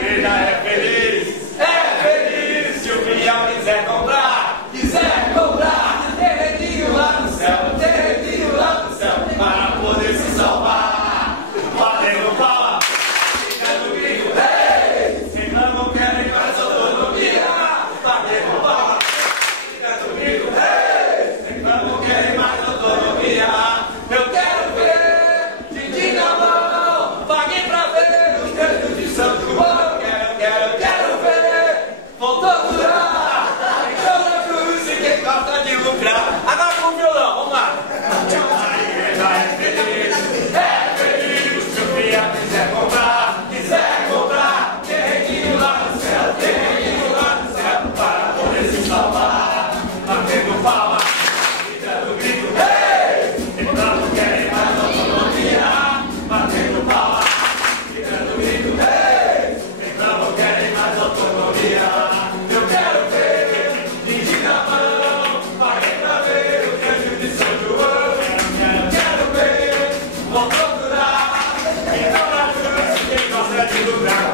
igreja é feliz. É feliz se o fiel quiser comprar. Quiser comprar terreninho lá no céu, terreninho lá no céu, para poder se salvar. Batendo palma, ficando grito, ei! Reclamam, querem mais autonomia. Batendo palma, ficando grito, ei! Reclamam, querem mais autonomia. Eu quero ver, Didi na mão, paguei pra ver os textos de São João. Eu quero ver, vou torturar, então na cruz e quem gosta de lucrar. Agora com o violão, vamos lá. A igreja é feliz, se o fiel quiser comprar, terreninho lá no céu, terreninho lá no céu, para poder se salvar. Batendo palma, gritando grito, ei! Então não querem mais autonomia. Batendo palma, gritando grito, ei! Então não querem mais autonomia. Eu quero ver, Didi na mão, paguei pra ver o canto de São João. Eu quero ver, vou procurar, então na cruz quem gosta de lucrar.